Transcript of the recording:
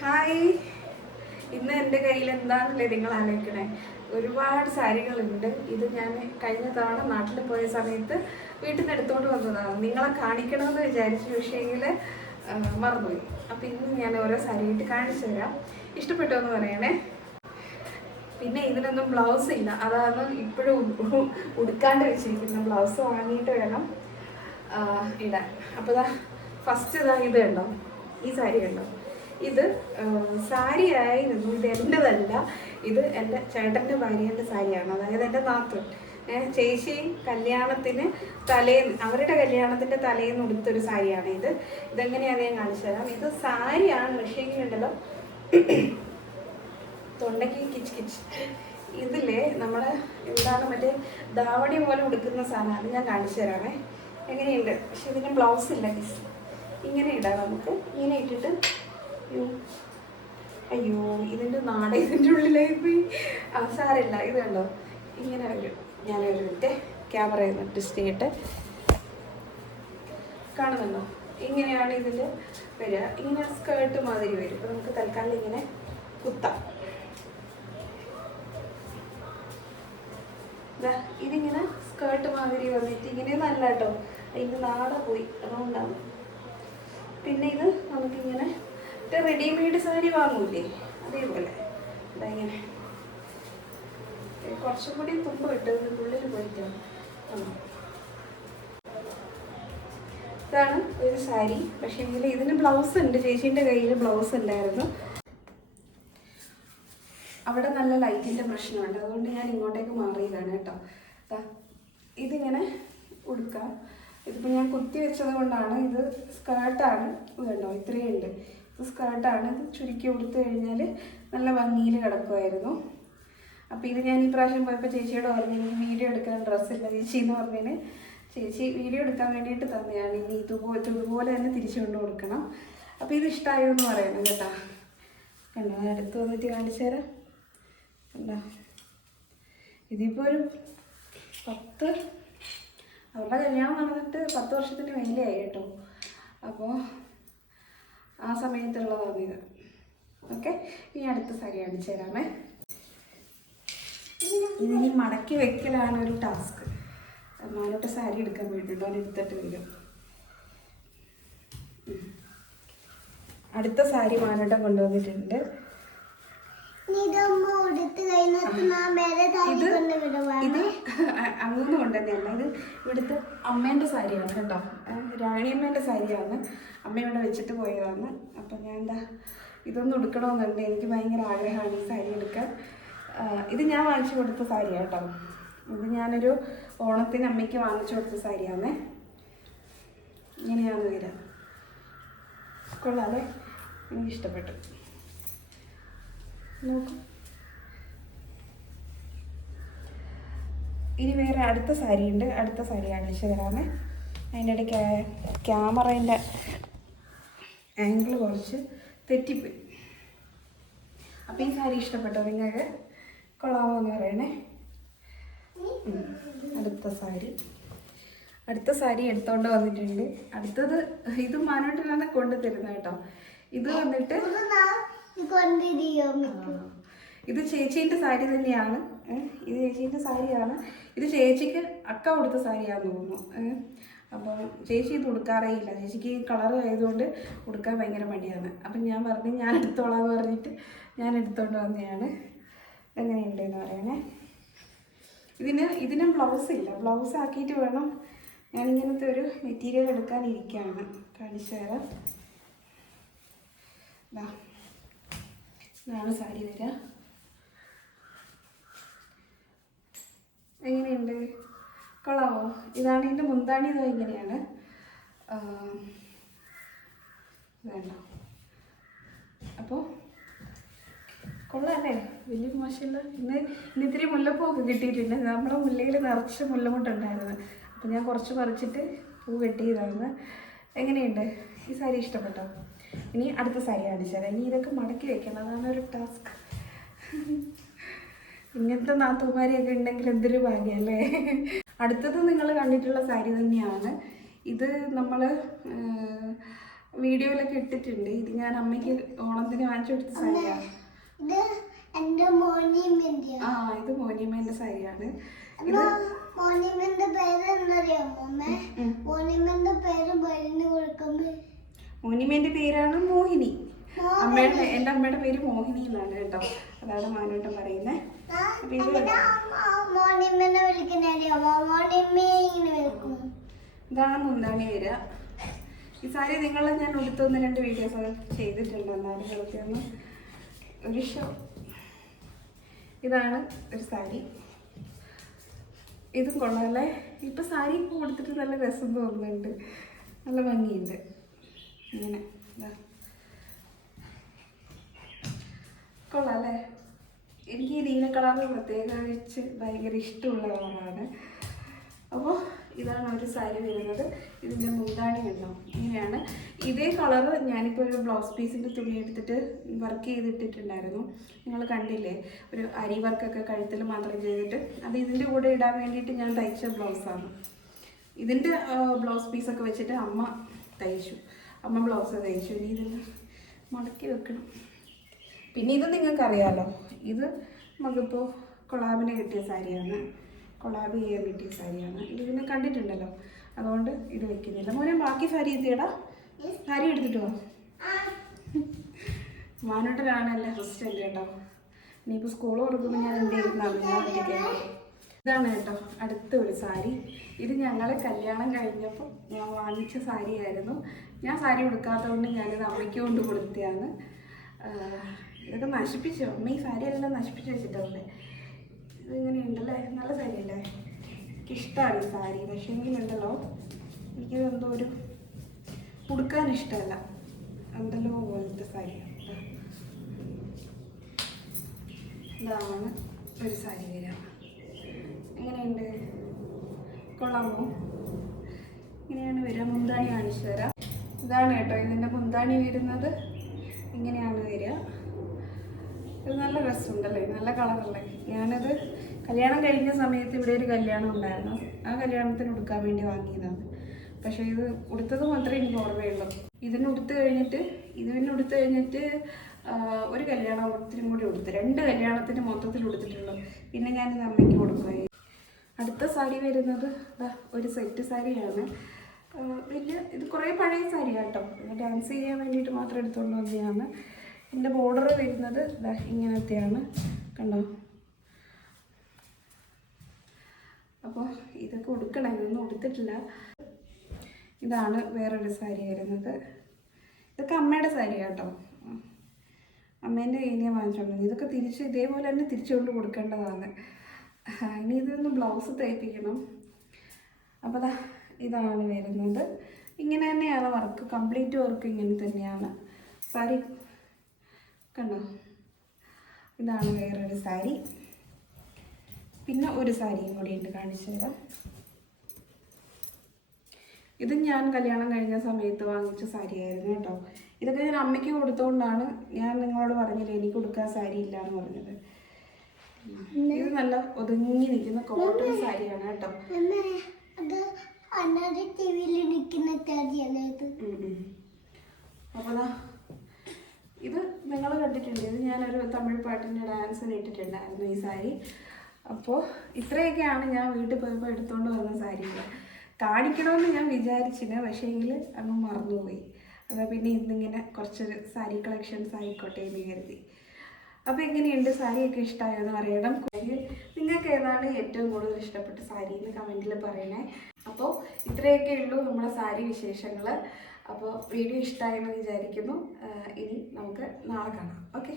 Hi ഇന്ന് എന്റെ കയ്യിൽ എന്താണല്ലേ നിങ്ങൾ ആലോചിക്കണേ? ഒരുപാട് സാരികളുണ്ട്. ഇത് ഞാൻ കഴിഞ്ഞ തവണ നാട്ടിൽ പോയ സമയത്ത് വീട്ടിൽ നിന്ന് എടുത്തുകൊണ്ട് വന്നതാണ്. നിങ്ങളെ കാണിക്കണമെന്ന് വിചാരിച്ചു പക്ഷേങ്കിൽ മറന്നുപോയി. അപ്പം ഇന്ന് ഞാൻ ഓരോ സാരിയായിട്ട് കാണിച്ചു തരാം. ഇഷ്ടപ്പെട്ടോ എന്ന് പറയണേ. പിന്നെ ഇതിനൊന്നും ബ്ലൗസ് ഇല്ല. അതാണ് ഇപ്പോഴും ഉടുക്കാണ്ട് വെച്ചിരിക്കുന്ന ബ്ലൗസ് വാങ്ങിയിട്ട് വേണം ഇടാൻ. അപ്പോൾ ഫസ്റ്റ് ഇതാ ഇത് ഈ സാരി കണ്ടോ? ഇത് ആ, സാരി ആയിരുന്നു ഇത് എന്റെതല്ല ഇത് എന്റെ ചേട്ടന്റെ ഭാര്യേന്റെ സാരിയാണ്. അതായത് എന്റെ മാത്രം. ചേച്ചി കല്യാണത്തിന് തലേന്ന് അവരുടെ കല്യാണത്തിന്റെ തലേന്ന് ഉടുത്തൊരു സാരിയാണ് ഇത്. ഇതെങ്ങനെയാണ് ഞാൻ കാണിച്ചു തരാം. ഇത് സാരിയാണ് പക്ഷേ ഉണ്ടല്ലോ. തൊണ്ടയ്ക്ക് കിച്ച് കിച്ച്. ഇതിലെ നമ്മൾ എന്താണ് മറ്റേ ധാവണി പോലെ ഉടുക്കുന്ന സാധനമാണ് ഞാൻ കാണിച്ചു തരാമേ. എങ്ങനെയുണ്ട്? പക്ഷെ ഇതിന് ബ്ലൗസ് ഇല്ല ഇങ്ങനെ ഇടാം നമുക്ക്. ഇങ്ങനെ ഇട്ടിട്ട് അയ്യോ. അയ്യോ ഇതിന്റെ നാട ഇതിന്റെ ഉള്ളിലായി പോയി. ആ ഇത് കണ്ടോ? ഇങ്ങനെ വരും. ഒരു മിനിറ്റ് ക്യാമറ അഡ്ജസ്റ്റ് ചെയ്യട്ടെ. കാണുന്നുണ്ടോ? ഇങ്ങനെയാണ് ഇതിന്റെ വരിക. ഇങ്ങനെ സ്കേർട്ട് മാതിരി വരും. അപ്പോൾ നമുക്ക് തൽക്കാലം ഇങ്ങനെ കുത്താം. ഇതിങ്ങനെ സ്കേർട്ട് മാതിരി വന്നിട്ട് ഇങ്ങനെ നല്ല കേട്ടോ അതിന്റെ നാട പോയി. അതുകൊണ്ടാണ്. പിന്നെ ഇത് നമുക്കിങ്ങനെ ഇത് റെഡിമെയ്ഡ് സാരി വാങ്ങൂലേ? അതേപോലെ. ഇങ്ങനെ കുറച്ചും കൂടി തുമ്പ് കിട്ടും. ഉള്ളിൽ പോയിട്ടാണ്. ഇതാണ് ഒരു സാരി. പക്ഷേ എങ്കിൽ ഇതിന് ബ്ലൗസ് ഉണ്ട്. ചേച്ചീന്റെ കയ്യിൽ ബ്ലൗസ് ഉണ്ടായിരുന്നു. അവിടെ നല്ല ലൈറ്റിന്റെ പ്രശ്നമുണ്ട്. അതുകൊണ്ട് ഞാൻ ഇങ്ങോട്ടേക്ക് മാറിയതാണ് കേട്ടോ. ഇതിങ്ങനെ ഉടുക്കാം. ഇതിപ്പോൾ ഞാൻ കുത്തി വെച്ചത് കൊണ്ടാണ് ഇത് സ്കേർട്ടാണ് വേണ്ടോ ഇത്രയുണ്ട് സ്കേർട്ടാണ്. ഇത് ചുരുക്കി കൊടുത്തു കഴിഞ്ഞാൽ നല്ല ഭംഗിയിൽ കിടക്കുമായിരുന്നു അപ്പോൾ ഇത് ഞാൻ ഈ പ്രാവശ്യം പോയപ്പോൾ ചേച്ചിയോട് പറഞ്ഞു എനിക്ക് വീഡിയോ എടുക്കാൻ ഡ്രസ്സില്ല ചേച്ചി എന്ന് പറഞ്ഞതിന് ചേച്ചി വീഡിയോ എടുക്കാൻ വേണ്ടിയിട്ട് തന്നെയാണ്. ഇനി ഇതുപോലെ ഇതുപോലെ തന്നെ തിരിച്ചു കൊണ്ട് കൊടുക്കണം. അപ്പോൾ ഇത് ഇഷ്ടമായോ എന്ന് പറയണം കേട്ടോ. കണ്ടോ? അടുത്ത് വന്നിട്ട് കാണിച്ചു തരാം. കണ്ടോ? ഇതിപ്പോൾ ഒരു പത്ത് അവരുടെ കല്യാണം നടന്നിട്ട് പത്ത് വർഷത്തിന് മേലെയായി കേട്ടോ. അപ്പോൾ ആ സമയത്തുള്ളതാണ് ഇത്. ഓക്കെ? ഇനി അടുത്ത സാരി അടിച്ചു തരാമേ. ഇതിനി മടക്കി വെക്കലാണ് ഒരു ടാസ്ക്. മാനോട്ട് സാരി എടുക്കാൻ വേണ്ടിയിട്ട് അവൻ എടുത്തിട്ട് വരും. അടുത്ത സാരി മാനോട്ടം കൊണ്ടുവന്നിട്ടുണ്ട് ഇതമ്മ ഉടുത്ത് കഴിഞ്ഞിട്ട് ഞാൻ വേറെ താഴെ ഇത് ഇത് അങ്ങനെ കൊണ്ടുതന്നെയല്ല ഇത് ഇവിടുത്തെ അമ്മേന്റെ സാരിയാണ് കേട്ടോ. രാണിയമ്മേന്റെ സാരിയാണ്. അമ്മ ഇവിടെ വെച്ചിട്ട് പോയതാണ്. അപ്പം ഞാൻ എന്താ ഇതൊന്നും എടുക്കണമെന്നുണ്ട് എനിക്ക് ഭയങ്കര ആഗ്രഹമാണ് ഈ സാരി എടുക്കാൻ ഇത് ഞാൻ വാങ്ങിച്ചു കൊടുത്ത സാരിയാണ് കേട്ടോ. ഇത് ഞാനൊരു ഓണത്തിന് അമ്മയ്ക്ക് വാങ്ങിച്ചു കൊടുത്ത സാരിയാണ്. ഇങ്ങനെയാണ് വരാം കൊള്ളാല്ലേ എനിക്ക് ഇഷ്ടപ്പെട്ടു. നോക്കൂ. ഇനി വേറെ അടുത്ത സാരി ഉണ്ട്. അടുത്ത സാരി കാണിച്ചു തരാമേ. അതിന്റെ ഇടയ്ക്ക് ക്യാമറേന്റെ ആംഗിൾ കുറച്ച് തെറ്റിപ്പോയി. അപ്പോൾ ഈ സാരി ഇഷ്ടപ്പെട്ടോ നിങ്ങൾക്ക്? കൊള്ളാമോ എന്ന് പറയണേ. അടുത്ത സാരി. അടുത്ത സാരി എടുത്തോണ്ട് വന്നിട്ടുണ്ട്. അടുത്തത് ഇത് മാനോട്ടിലാണ് കൊണ്ടുതരുന്നത് കേട്ടോ. ഇത് വന്നിട്ട് ഇത് ചേച്ചീന്റെ സാരി തന്നെയാണ്. ഇത് ചേച്ചീന്റെ സാരിയാണ്. ഇത് ചേച്ചിക്ക് അക്ക കൊടുത്ത സാരിയാണെന്ന് തോന്നുന്നു. അപ്പോൾ ചേച്ചി ഇത് ഉടുക്കാറേ ഇല്ല. ചേച്ചിക്ക് കളർ ആയതുകൊണ്ട് ഉടുക്കാൻ ഭയങ്കര മടിയാണ്. അപ്പം ഞാൻ പറഞ്ഞു ഞാൻ എടുത്തോളാം എന്ന് പറഞ്ഞിട്ട് ഞാൻ എടുത്തോണ്ട് വന്നതാണ്. എങ്ങനെയുണ്ട് എന്ന് പറയണേ. ഇതിന് ഇതിന് ബ്ലൗസ് ഇല്ല. ബ്ലൗസ് ആക്കിയിട്ട് വേണം ഞാൻ ഇങ്ങനത്തെ ഒരു മെറ്റീരിയൽ എടുക്കാനിരിക്കുകയാണ് കാണിച്ചു തരാം ഇതാണ് സാരി വരിക എങ്ങനെയുണ്ട്? കൊള്ളാമോ ഇതാണ് ഇതിന്റെ മുന്താണി. ഇതാ ഇങ്ങനെയാണ്. വേണ്ട. അപ്പോൾ കൊള്ളാല്ലേ? വലിയ മോശമില്ല. ഇന്ന് ഇന്ന് ഇത്തിരി മുല്ലപ്പൂവൊക്കെ കിട്ടിയിട്ടുണ്ട്. നമ്മളെ മുല്ലയിൽ നിറച്ച് മുല്ലമുട്ടുണ്ടായിരുന്നു. അപ്പോൾ ഞാൻ കുറച്ച് പറിച്ചിട്ട് പൂ കെട്ടിയതാണ് എങ്ങനെയുണ്ട്? ഈ സാരി ഇഷ്ടപ്പെട്ടോ? ഇനി അടുത്ത സാരി കാണിച്ചാൽ ഇനി ഇതൊക്കെ മടക്കി വെക്കണം അതാണ് ഒരു ടാസ്ക് ഇങ്ങനത്തെ നാത്തുമാരിയൊക്കെ ഉണ്ടെങ്കിൽ എന്തൊരു ഭാഗ്യമല്ലേ അടുത്തത് നിങ്ങൾ കണ്ടിട്ടുള്ള സാരി തന്നെയാണ്. ഇത് നമ്മൾ വീഡിയോയിലൊക്കെ ഇട്ടിട്ടുണ്ട്. ഇത് ഞാൻ അമ്മയ്ക്ക് ഓണത്തിന് വാങ്ങിച്ചു കൊടുത്ത സാരിയാണ് ആ ഇത് മോനിയമ്മേന്റെ സാരിയാണ്. മോണിമെന്റ് പേര് എന്തറിയാമോ അമ്മേ? ഉം. പേര് ബലിന് കൊടുക്കുമ്പോ മോനിയമ്മേന്റെ പേരാണ് മോഹിനി. അമ്മയുടെ എന്റെ അമ്മയുടെ പേര് മോഹിനി എന്നാണ് കേട്ടോ. അതാണ് മാനോട്ടം പറയുന്നത് ഇതാണ് മുന്താണി വരിക ഈ സാരി നിങ്ങൾ ഞാൻ ഉടുത്തൊന്ന് രണ്ട് വീഡിയോസ് ചെയ്തിട്ടുണ്ട് എന്നാലും നിങ്ങൾക്ക് ഒന്ന് ഒരു ഷോ ഇതാണ് ഒരു സാരി. ഇതും കൊള്ളാമല്ലേ ഇപ്പം സാരി കൊടുത്തിട്ട് നല്ല രസം തോന്നുന്നുണ്ട്. നല്ല ഭംഗിയുണ്ട്. ഇങ്ങനെ ഇതാ കൊള്ളാമല്ലേ എനിക്ക് ഈ നീല കളർ പ്രത്യേകിച്ച് ഭയങ്കര ഇഷ്ടമുള്ള കളറാണ്. അപ്പോൾ ഇതാണ് ഒരു സാരി വരുന്നത്. ഇതിന്റെ മുന്താണി കണ്ടോ ഇങ്ങനെയാണ്. ഇതേ കളറ് ഞാനിപ്പോൾ ഒരു ബ്ലൗസ് പീസിന്റെ തുണി എടുത്തിട്ട് വർക്ക് ചെയ്തിട്ടിട്ടുണ്ടായിരുന്നു. നിങ്ങൾ കണ്ടില്ലേ? ഒരു അരി വർക്കൊക്കെ കഴുത്തിൽ മാത്രം ചെയ്തിട്ട്. അത് ഇതിന്റെ കൂടെ ഇടാൻ വേണ്ടിയിട്ട് ഞാൻ തയ്ച്ച ബ്ലൗസാണ്. ഇതിന്റെ ബ്ലൗസ് പീസൊക്കെ വെച്ചിട്ട് അമ്മ തയ്ച്ചു. അമ്മ ബ്ലൗസ് തയ്ച്ചു ഇനി ഇതിൽ മടക്കി വെക്കണം. പിന്നെ ഇത് നിങ്ങൾക്ക് അറിയാലോ ഇത് നമുക്കിപ്പോൾ കൊളാബിന് കിട്ടിയ സാരിയാണ്. കൊളാബ് ചെയ്യാൻ കിട്ടിയ സാരിയാണ്. ഇത് പിന്നെ കണ്ടിട്ടുണ്ടല്ലോ. അതുകൊണ്ട് ഇത് വെക്കുന്നില്ല. മോനെ ബാക്കി സാരി എത്തിയടാ സാരി എടുത്തിട്ട് മാനോട്ടനാണ് ഫസ്റ്റ് അല്ലേ കേട്ടോ. ഇനിയിപ്പോൾ സ്കൂൾ കൊടുക്കുമ്പോൾ ഞാൻ എന്ത് ചെയ്യുന്നതാണ് ഞാൻ ഇതാണ് കേട്ടോ അടുത്ത ഒരു സാരി. ഇത് ഞങ്ങൾ കല്യാണം കഴിഞ്ഞപ്പോൾ ഞാൻ വാങ്ങിച്ച സാരിയായിരുന്നു. ഞാൻ സാരി കൊടുക്കാത്തതുകൊണ്ട് ഞാനിത് അമ്മയ്ക്ക് കൊണ്ട് കൊടുത്തതാണ്. ഇതൊക്കെ നശിപ്പിച്ചു? അമ്മ ഈ സാരി എല്ലാം നശിപ്പിച്ച് വെച്ചിട്ടുണ്ട്. ഇതിങ്ങനെ ഉണ്ടല്ലേ നല്ല സാരി അല്ലേ എനിക്കിഷ്ടമാണ് ഈ സാരി. പക്ഷേ എങ്കിലുണ്ടല്ലോ എനിക്കിതെന്തോ ഒരു ഉടുക്കാൻ ഇഷ്ടമല്ല. എന്തല്ലോ പോലത്തെ സാരി. ഇതാണ് ഒരു സാരി വരിക എങ്ങനെയുണ്ട്? കൊള്ളാമോ? ഇങ്ങനെയാണ് വരിക. മുന്താണി കാണിച്ചു തരാം ഇതാണ് കേട്ടോ ഇതിന്റെ മുന്താണി വരുന്നത്. ഇങ്ങനെയാണ് വരിക. ഇത് നല്ല രസമുണ്ടല്ലേ? നല്ല കളറല്ലേ? ഞാനത് കല്യാണം കഴിഞ്ഞ സമയത്ത് ഇവിടെ ഒരു കല്യാണം ഉണ്ടായിരുന്നു. ആ കല്യാണത്തിന് ഉടുക്കാൻ വേണ്ടി വാങ്ങിയതാണ്. പക്ഷേ ഇത് ഉടുത്തത് മാത്രമേ എനിക്ക് ഓർമ്മയുള്ളൂ. ഇതിന് ഉടുത്ത് കഴിഞ്ഞിട്ട് ഇതിന് ഉടുത്ത് കഴിഞ്ഞിട്ട് ഒരു കല്യാണത്തിനും കൂടി ഉടുത്ത്. രണ്ട് കല്യാണത്തിന് മൊത്തത്തിൽ ഉടുത്തിട്ടുള്ളൂ. പിന്നെ ഞാനിത് അമ്മയ്ക്ക് കൊടുക്കുകയായി അടുത്ത സാരി വരുന്നത് ഒരു സെറ്റ് സാരിയാണ്. വലിയ ഇത് കുറേ പഴയ സാരി കേട്ടോ ഡാൻസ് ചെയ്യാൻ വേണ്ടിയിട്ട് മാത്രം എടുത്തുകൊണ്ട് വന്നതാണ്. എന്റെ ബോർഡർ വരുന്നത് ഇങ്ങനത്തെയാണ്. കണ്ടോ? അപ്പോൾ ഇതൊക്കെ ഉടുക്കണം. ഇതൊന്നും ഉടുത്തിട്ടില്ല. ഇതാണ് വേറൊരു സാരി വരുന്നത്. ഇതൊക്കെ അമ്മയുടെ സാരി കേട്ടോ അമ്മേന്റെ കയ്യിൽ ഞാൻ വാങ്ങിച്ചോണ്ടത് ഇതൊക്കെ തിരിച്ച് ഇതേപോലെ തന്നെ തിരിച്ചുകൊണ്ട് കൊടുക്കേണ്ടതാണ്. ഇനി ഇതൊന്ന് ബ്ലൗസ് തയ്പ്പിക്കണം അപ്പോൾ അതാ ഇതാണ് വരുന്നത്. ഇങ്ങനെ തന്നെയാണ് വർക്ക് കംപ്ലീറ്റ് വർക്ക് ഇങ്ങനെ തന്നെയാണ്. സാരി കണ്ടോ? ഇതാണ് വേറൊരു സാരി. പിന്നെ ഒരു സാരിയും കൂടി ഉണ്ട് കാണിച്ചു തരാം. ഇത് ഞാൻ കല്യാണം കഴിഞ്ഞ സമയത്ത് വാങ്ങിച്ച സാരിയായിരുന്നു കേട്ടോ. ഇതൊക്കെ ഞാൻ അമ്മയ്ക്ക് കൊടുത്തുകൊണ്ടാണ് ഞാൻ നിങ്ങളോട് പറഞ്ഞില്ല എനിക്ക് കൊടുക്കാൻ സാരി ഇല്ല എന്ന് പറഞ്ഞത്. ഇത് നല്ല ഒതുങ്ങി നിൽക്കുന്ന കോട്ടൺ സാരിയാണ് കേട്ടോ. തടിയല്ലേ ഇത്. നിങ്ങൾ കണ്ടിട്ടുണ്ട്. ഇത് ഞാനൊരു തമിഴ് പാട്ടിന്റെ ഡാൻസിന് ഇട്ടിട്ടുണ്ടായിരുന്നു ഈ സാരി. അപ്പോൾ ഇത്രയൊക്കെയാണ് ഞാൻ വീട്ടിൽ പോയപ്പോൾ എടുത്തുകൊണ്ട് വന്ന സാരി കാണിക്കണമെന്ന് ഞാൻ വിചാരിച്ചിന് പക്ഷേ എങ്കിൽ അങ്ങ് മറന്നുപോയി. അപ്പോൾ പിന്നെ ഇന്നിങ്ങനെ കുറച്ചൊരു സാരി കളക്ഷൻസ് ആയിക്കോട്ടെ എന്ന് കരുതി. അപ്പോൾ എങ്ങനെയുണ്ട് സാരിയൊക്കെ ഇഷ്ടമായോ എന്ന് പറയണം. നിങ്ങൾക്ക് ഏതാണ് ഏറ്റവും കൂടുതൽ ഇഷ്ടപ്പെട്ട സാരി എന്ന് കമന്റിൽ പറയണേ. അപ്പോൾ ഇത്രയൊക്കെ ഉള്ളൂ നമ്മുടെ സാരി വിശേഷങ്ങൾ അപ്പോൾ വീഡിയോ ഇഷ്ടമായെന്ന് വിചാരിക്കുന്നു. ഇനി നമുക്ക് നാളെ കാണാം. ഓക്കെ.